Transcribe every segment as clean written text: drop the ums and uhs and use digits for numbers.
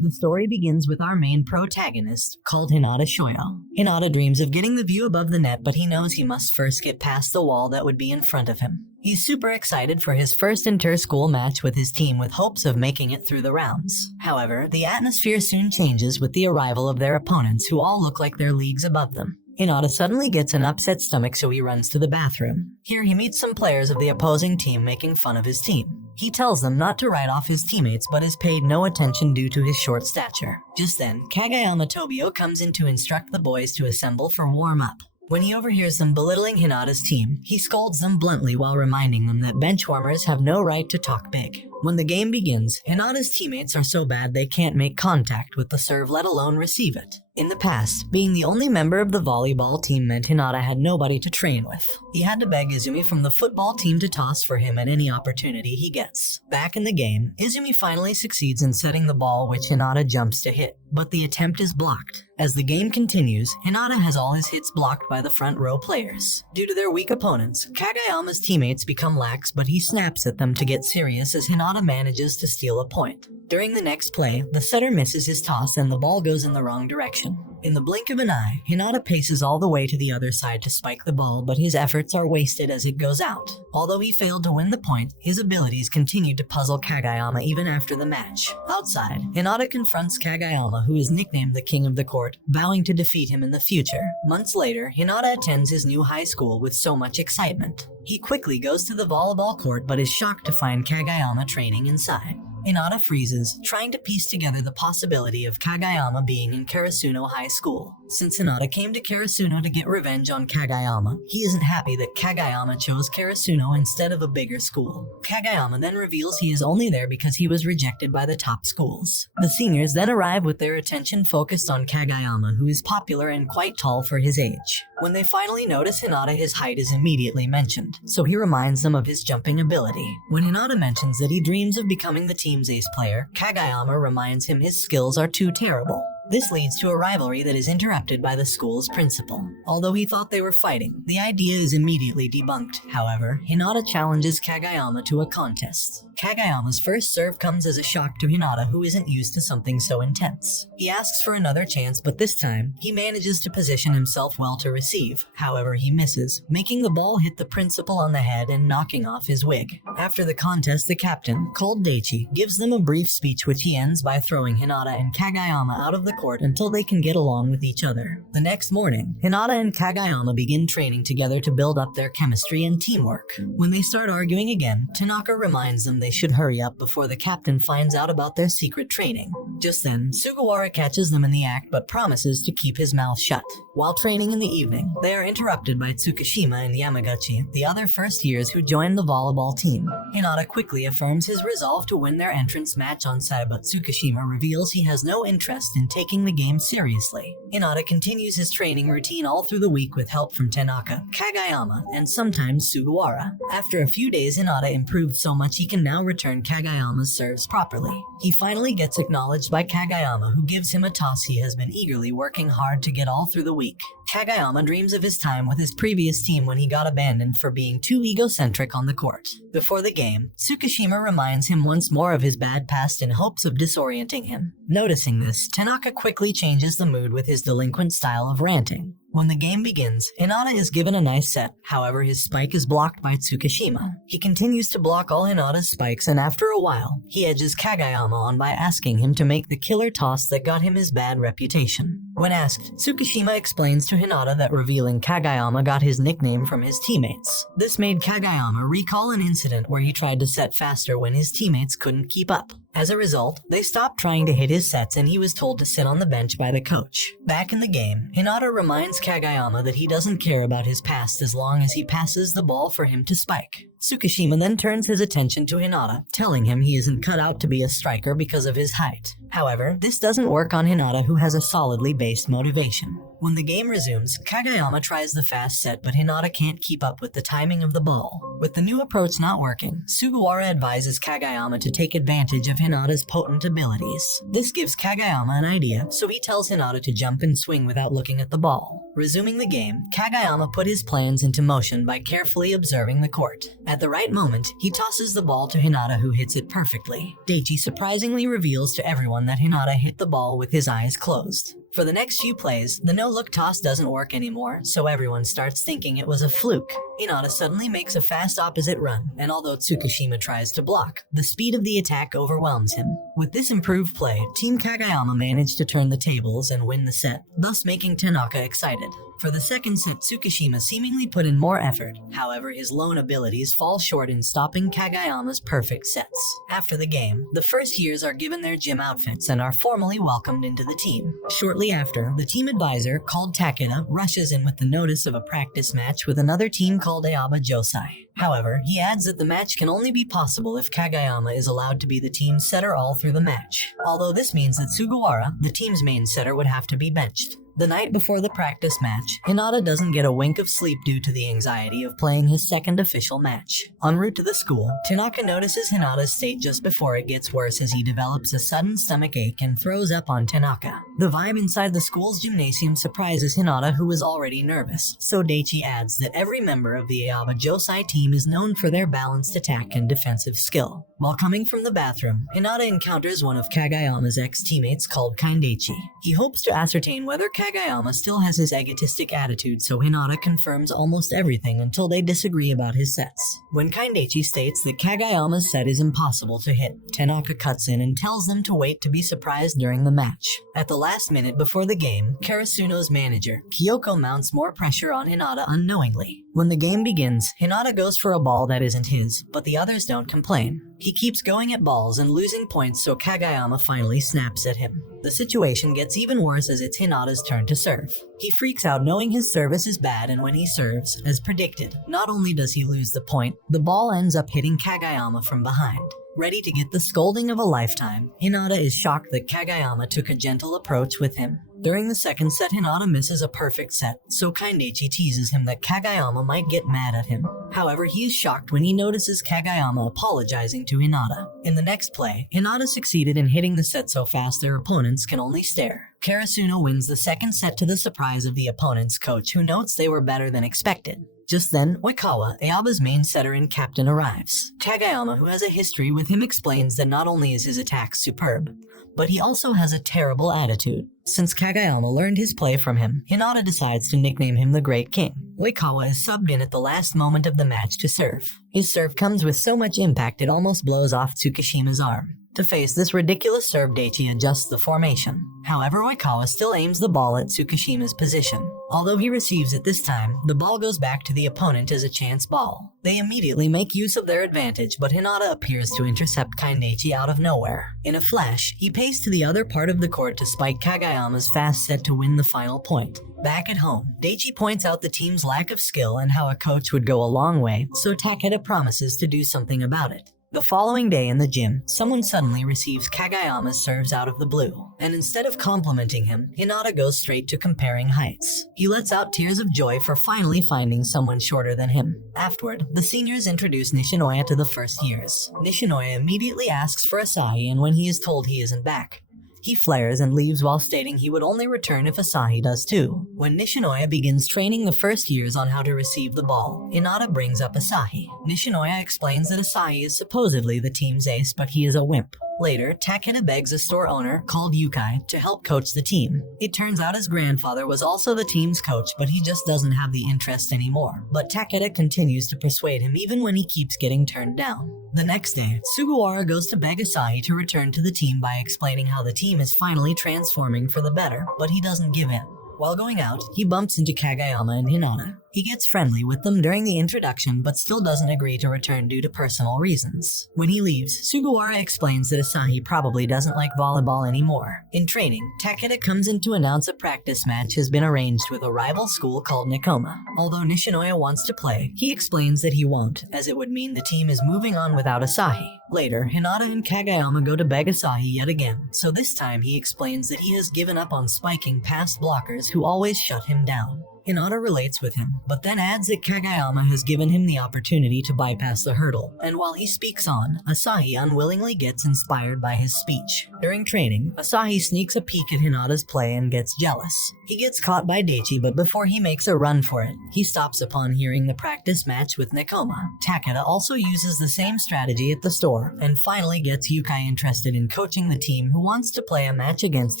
The story begins with our main protagonist, called Hinata Shouyou. Hinata dreams of getting the view above the net, but he knows he must first get past the wall that would be in front of him. He's super excited for his first inter-school match with his team with hopes of making it through the rounds. However, the atmosphere soon changes with the arrival of their opponents who all look like they're leagues above them. Hinata suddenly gets an upset stomach, so he runs to the bathroom. Here he meets some players of the opposing team making fun of his team. He tells them not to write off his teammates but is paid no attention due to his short stature. Just then, Kagayama Tobio comes in to instruct the boys to assemble for warm-up. When he overhears them belittling Hinata's team, he scolds them bluntly while reminding them that benchwarmers have no right to talk big. When the game begins, Hinata's teammates are so bad they can't make contact with the serve, let alone receive it. In the past, being the only member of the volleyball team meant Hinata had nobody to train with. He had to beg Izumi from the football team to toss for him at any opportunity he gets. Back in the game, Izumi finally succeeds in setting the ball, which Hinata jumps to hit, but the attempt is blocked. As the game continues, Hinata has all his hits blocked by the front row players. Due to their weak opponents, Kagayama's teammates become lax, but he snaps at them to get serious as Hinata manages to steal a point. During the next play, the setter misses his toss and the ball goes in the wrong direction. In the blink of an eye, Hinata paces all the way to the other side to spike the ball, but his efforts are wasted as it goes out. Although he failed to win the point, his abilities continued to puzzle Kagayama even after the match. Outside, Hinata confronts Kagayama, who is nicknamed the King of the Court, vowing to defeat him in the future. Months later, Hinata attends his new high school with so much excitement. He quickly goes to the volleyball court but is shocked to find Kagayama training inside. Hinata freezes, trying to piece together the possibility of Kagayama being in Karasuno High School. Since Hinata came to Karasuno to get revenge on Kagayama, he isn't happy that Kagayama chose Karasuno instead of a bigger school. Kagayama then reveals he is only there because he was rejected by the top schools. The seniors then arrive with their attention focused on Kagayama, who is popular and quite tall for his age. When they finally notice Hinata, his height is immediately mentioned, so he reminds them of his jumping ability. When Hinata mentions that he dreams of becoming the team's ace player, Kagayama reminds him his skills are too terrible. This leads to a rivalry that is interrupted by the school's principal. Although he thought they were fighting, the idea is immediately debunked. However, Hinata challenges Kagayama to a contest. Kagayama's first serve comes as a shock to Hinata, who isn't used to something so intense. He asks for another chance, but this time, he manages to position himself well to receive. However, he misses, making the ball hit the principal on the head and knocking off his wig. After the contest, the captain, called Daichi, gives them a brief speech which he ends by throwing Hinata and Kagayama out of the court until they can get along with each other. The next morning, Hinata and Kagayama begin training together to build up their chemistry and teamwork. When they start arguing again, Tanaka reminds them they should hurry up before the captain finds out about their secret training. Just then, Sugawara catches them in the act but promises to keep his mouth shut. While training in the evening, they are interrupted by Tsukishima and Yamaguchi, the other first years who joined the volleyball team. Hinata quickly affirms his resolve to win their entrance match on site, but Tsukishima reveals he has no interest in taking the game seriously. Hinata continues his training routine all through the week with help from Tanaka, Kagayama, and sometimes Sugawara. After a few days, Hinata improved so much he can now return Kagayama's serves properly. He finally gets acknowledged by Kagayama, who gives him a toss he has been eagerly working hard to get all through the week. Kagayama dreams of his time with his previous team when he got abandoned for being too egocentric on the court. Before the game, Tsukishima reminds him once more of his bad past in hopes of disorienting him. Noticing this, Tanaka quickly changes the mood with his delinquent style of ranting. When the game begins, Hinata is given a nice set, however his spike is blocked by Tsukishima. He continues to block all Hinata's spikes, and after a while, he edges Kagayama on by asking him to make the killer toss that got him his bad reputation. When asked, Tsukishima explains to Hinata that revealing Kagayama got his nickname from his teammates. This made Kagayama recall an incident where he tried to set faster when his teammates couldn't keep up. As a result, they stopped trying to hit his sets and he was told to sit on the bench by the coach. Back in the game, Hinata reminds Kagayama that he doesn't care about his past as long as he passes the ball for him to spike. Tsukishima then turns his attention to Hinata, telling him he isn't cut out to be a striker because of his height. However, this doesn't work on Hinata, who has a solidly based motivation. When the game resumes, Kagayama tries the fast set, but Hinata can't keep up with the timing of the ball. With the new approach not working, Sugawara advises Kagayama to take advantage of Hinata's potent abilities. This gives Kagayama an idea, so he tells Hinata to jump and swing without looking at the ball. Resuming the game, Kagayama put his plans into motion by carefully observing the court. At the right moment, he tosses the ball to Hinata, who hits it perfectly. Daichi surprisingly reveals to everyone that Hinata hit the ball with his eyes closed. For the next few plays, the no-look toss doesn't work anymore, so everyone starts thinking it was a fluke. Hinata suddenly makes a fast opposite run, and although Tsukishima tries to block, the speed of the attack overwhelms him. With this improved play, Team Kagayama managed to turn the tables and win the set, thus making Tanaka excited. For the second set, Tsukishima seemingly put in more effort, however his lone abilities fall short in stopping Kagayama's perfect sets. After the game, the first years are given their gym outfits and are formally welcomed into the team. Shortly after, the team advisor, called Takeda, rushes in with the notice of a practice match with another team called Aoba Josai. However, he adds that the match can only be possible if Kagayama is allowed to be the team's setter all through the match, although this means that Sugawara, the team's main setter, would have to be benched. The night before the practice match, Hinata doesn't get a wink of sleep due to the anxiety of playing his second official match. En route to the school, Tanaka notices Hinata's state just before it gets worse as he develops a sudden stomach ache and throws up on Tanaka. The vibe inside the school's gymnasium surprises Hinata, who is already nervous, so Daichi adds that every member of the Aoba Josai team is known for their balanced attack and defensive skill. While coming from the bathroom, Hinata encounters one of Kagayama's ex-teammates called Kindaichi. He hopes to ascertain whether Kagayama still has his egotistic attitude, so Hinata confirms almost everything until they disagree about his sets. When Kindaichi states that Kagayama's set is impossible to hit, Tanaka cuts in and tells them to wait to be surprised during the match. At the last minute before the game, Karasuno's manager, Kyoko, mounts more pressure on Hinata unknowingly. When the game begins, Hinata goes for a ball that isn't his, but the others don't complain. He keeps going at balls and losing points, so Kagayama finally snaps at him. The situation gets even worse as it's Hinata's turn to serve. He freaks out knowing his service is bad, and when he serves, as predicted, not only does he lose the point, the ball ends up hitting Kagayama from behind. Ready to get the scolding of a lifetime, Hinata is shocked that Kagayama took a gentle approach with him. During the second set, Hinata misses a perfect set, so Kindaichi teases him that Kagayama might get mad at him. However, he is shocked when he notices Kagayama apologizing to Hinata. In the next play, Hinata succeeded in hitting the set so fast their opponents can only stare. Karasuno wins the second set to the surprise of the opponent's coach, who notes they were better than expected. Just then, Oikawa, Aoba's main setter and captain, arrives. Kagayama, who has a history with him, explains that not only is his attack superb, but he also has a terrible attitude. Since Kagayama learned his play from him, Hinata decides to nickname him the Great King. Oikawa is subbed in at the last moment of the match to serve. His serve comes with so much impact it almost blows off Tsukishima's arm. To face this ridiculous serve, Daichi adjusts the formation. However, Oikawa still aims the ball at Tsukishima's position. Although he receives it this time, the ball goes back to the opponent as a chance ball. They immediately make use of their advantage, but Hinata appears to intercept Kindaichi out of nowhere. In a flash, he paced to the other part of the court to spike Kagayama's fast set to win the final point. Back at home, Daichi points out the team's lack of skill and how a coach would go a long way, so Takeda promises to do something about it. The following day in the gym, someone suddenly receives Kagayama's serves out of the blue, and instead of complimenting him, Hinata goes straight to comparing heights. He lets out tears of joy for finally finding someone shorter than him. Afterward, the seniors introduce Nishinoya to the first years. Nishinoya immediately asks for Asahi, and when he is told he isn't back, he flares and leaves while stating he would only return if Asahi does too. When Nishinoya begins training the first years on how to receive the ball, Hinata brings up Asahi. Nishinoya explains that Asahi is supposedly the team's ace, but he is a wimp. Later, Takeda begs a store owner, called Yukai, to help coach the team. It turns out his grandfather was also the team's coach, but he just doesn't have the interest anymore. But Takeda continues to persuade him even when he keeps getting turned down. The next day, Sugawara goes to beg Asahi to return to the team by explaining how the team is finally transforming for the better, but he doesn't give in. While going out, he bumps into Kagayama and Hinata. He gets friendly with them during the introduction, but still doesn't agree to return due to personal reasons. When he leaves, Sugawara explains that Asahi probably doesn't like volleyball anymore. In training, Takeda comes in to announce a practice match has been arranged with a rival school called Nekoma. Although Nishinoya wants to play, he explains that he won't, as it would mean the team is moving on without Asahi. Later, Hinata and Kagayama go to beg Asahi yet again, so this time he explains that he has given up on spiking past blockers who always shut him down. Hinata relates with him, but then adds that Kagayama has given him the opportunity to bypass the hurdle, and while he speaks on, Asahi unwillingly gets inspired by his speech. During training, Asahi sneaks a peek at Hinata's play and gets jealous. He gets caught by Daichi, but before he makes a run for it, he stops upon hearing the practice match with Nekoma. Takeda also uses the same strategy at the store, and finally gets Yukai interested in coaching the team who wants to play a match against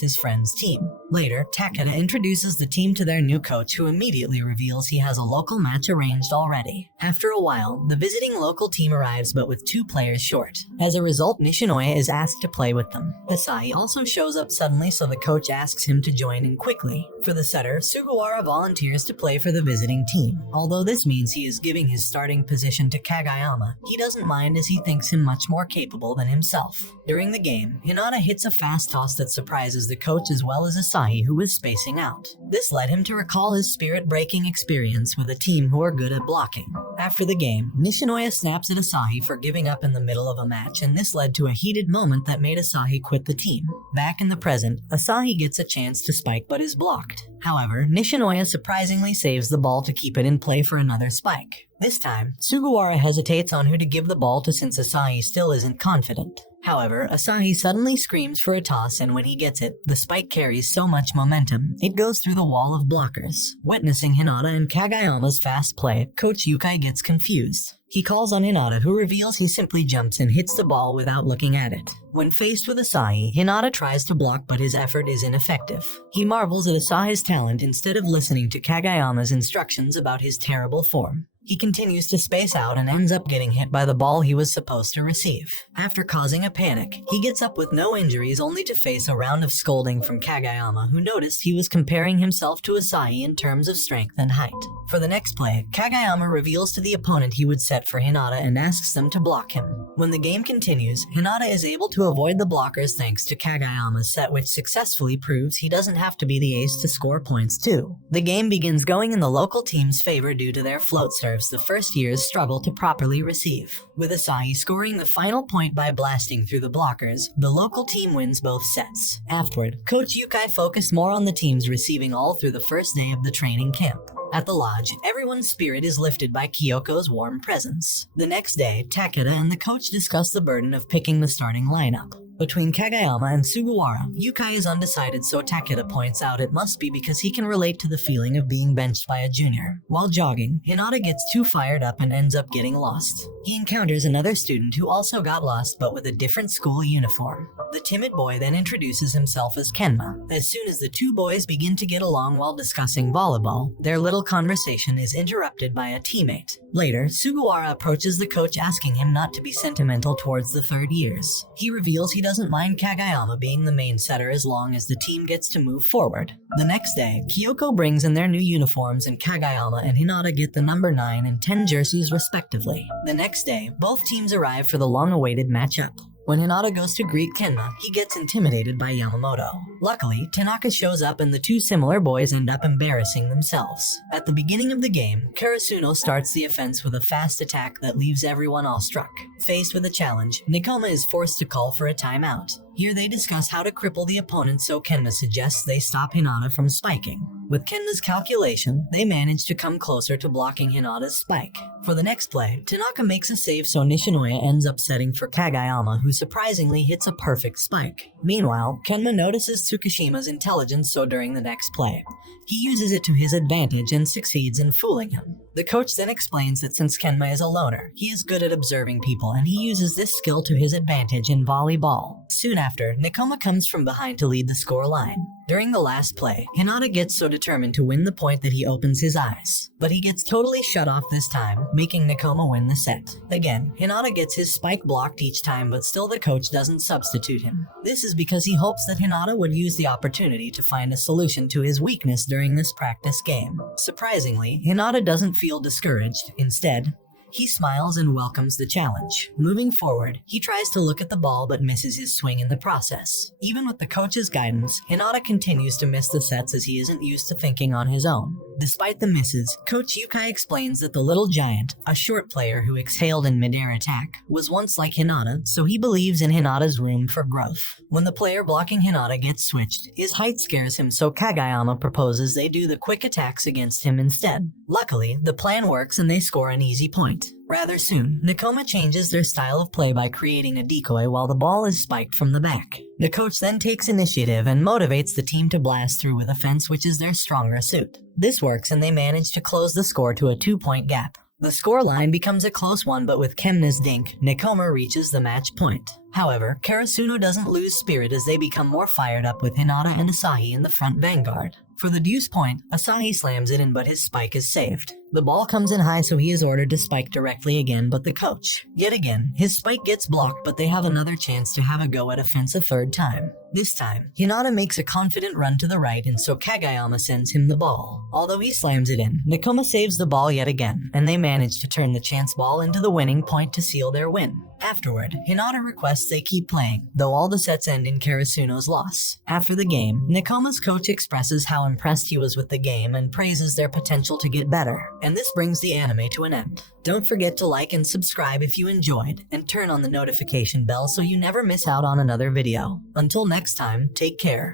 his friend's team. Later, Takeda introduces the team to their new coach, who immediately reveals he has a local match arranged already. After a while, the visiting local team arrives but with 2 players short. As a result, Nishinoya is asked to play with them. Asahi also shows up suddenly, so the coach asks him to join in quickly. For the setter, Sugawara volunteers to play for the visiting team. Although this means he is giving his starting position to Kagayama, he doesn't mind as he thinks him much more capable than himself. During the game, Hinata hits a fast toss that surprises the coach as well as Asahi, who is spacing out. This led him to recall his spirit-breaking experience with a team who are good at blocking. After the game, Nishinoya snaps at Asahi for giving up in the middle of a match, and this led to a heated moment that made Asahi quit the team. Back in the present, Asahi gets a chance to spike but is blocked. However, Nishinoya surprisingly saves the ball to keep it in play for another spike. This time, Sugawara hesitates on who to give the ball to since Asahi still isn't confident. However, Asahi suddenly screams for a toss, and when he gets it, the spike carries so much momentum, it goes through the wall of blockers. Witnessing Hinata and Kagayama's fast play, Coach Yukai gets confused. He calls on Hinata, who reveals he simply jumps and hits the ball without looking at it. When faced with Asahi, Hinata tries to block, but his effort is ineffective. He marvels at Asahi's talent instead of listening to Kagayama's instructions about his terrible form. He continues to space out and ends up getting hit by the ball he was supposed to receive. After causing a panic, he gets up with no injuries only to face a round of scolding from Kagayama, who noticed he was comparing himself to Asahi in terms of strength and height. For the next play, Kagayama reveals to the opponent he would set for Hinata and asks them to block him. When the game continues, Hinata is able to avoid the blockers thanks to Kagayama's set, which successfully proves he doesn't have to be the ace to score points too. The game begins going in the local team's favor due to their float serve the first years struggle to properly receive. With Asahi scoring the final point by blasting through the blockers, the local team wins both sets. Afterward, Coach Yukai focused more on the teams receiving all through the first day of the training camp. At the lodge, everyone's spirit is lifted by Kyoko's warm presence. The next day, Takeda and the coach discuss the burden of picking the starting lineup. Between Kagayama and Sugawara, Yukai is undecided, so Takeda points out it must be because he can relate to the feeling of being benched by a junior. While jogging, Hinata gets too fired up and ends up getting lost. He encounters another student who also got lost but with a different school uniform. The timid boy then introduces himself as Kenma. As soon as the 2 boys begin to get along while discussing volleyball, their little conversation is interrupted by a teammate. Later, Sugawara approaches the coach asking him not to be sentimental towards the 3rd years. He reveals he doesn't mind Kagayama being the main setter as long as the team gets to move forward. The next day, Kyoko brings in their new uniforms and Kagayama and Hinata get the number 9 and 10 jerseys respectively. The next day, both teams arrive for the long-awaited matchup. When Hinata goes to greet Kenma, he gets intimidated by Yamamoto. Luckily, Tanaka shows up and the 2 similar boys end up embarrassing themselves. At the beginning of the game, Karasuno starts the offense with a fast attack that leaves everyone awestruck. Faced with a challenge, Nekoma is forced to call for a timeout. Here they discuss how to cripple the opponent, so Kenma suggests they stop Hinata from spiking. With Kenma's calculation, they manage to come closer to blocking Hinata's spike. For the next play, Tanaka makes a save, so Nishinoya ends up setting for Kagayama, who surprisingly hits a perfect spike. Meanwhile, Kenma notices Tsukushima's intelligence, so during the next play, he uses it to his advantage and succeeds in fooling him. The coach then explains that since Kenma is a loner, he is good at observing people, and he uses this skill to his advantage in volleyball. Soon after, Nekoma comes from behind to lead the score line. During the last play, Hinata gets so determined to win the point that he opens his eyes. But he gets totally shut off this time, making Nekoma win the set. Again, Hinata gets his spike blocked each time, but still the coach doesn't substitute him. This is because he hopes that Hinata would use the opportunity to find a solution to his weakness during this practice game. Surprisingly, Hinata doesn't feel discouraged. Instead, He smiles and welcomes the challenge. Moving forward, he tries to look at the ball but misses his swing in the process. Even with the coach's guidance, Hinata continues to miss the sets as he isn't used to thinking on his own. Despite the misses, Coach Yukai explains that the little giant, a short player who exhaled in mid-air attack, was once like Hinata, so he believes in Hinata's room for growth. When the player blocking Hinata gets switched, his height scares him, so Kagayama proposes they do the quick attacks against him instead. Luckily, the plan works and they score an easy point. Rather soon, Nakoma changes their style of play by creating a decoy while the ball is spiked from the back. The coach then takes initiative and motivates the team to blast through with offense, which is their stronger suit. This works and they manage to close the score to a 2-point gap. The score line becomes a close one, but with Kemna's dink, Nakoma reaches the match point. However, Karasuno doesn't lose spirit as they become more fired up with Hinata and Asahi in the front vanguard. For the deuce point, Asahi slams it in but his spike is saved. The ball comes in high, so he is ordered to spike directly again, but the coach. Yet again, his spike gets blocked, but they have another chance to have a go at offense a third time. This time, Hinata makes a confident run to the right, and so Kagayama sends him the ball. Although he slams it in, Nakoma saves the ball yet again, and they manage to turn the chance ball into the winning point to seal their win. Afterward, Hinata requests they keep playing, though all the sets end in Karasuno's loss. After the game, Nakoma's coach expresses how impressed he was with the game and praises their potential to get better. And this brings the anime to an end. Don't forget to like and subscribe if you enjoyed, and turn on the notification bell so you never miss out on another video. Until next time, take care.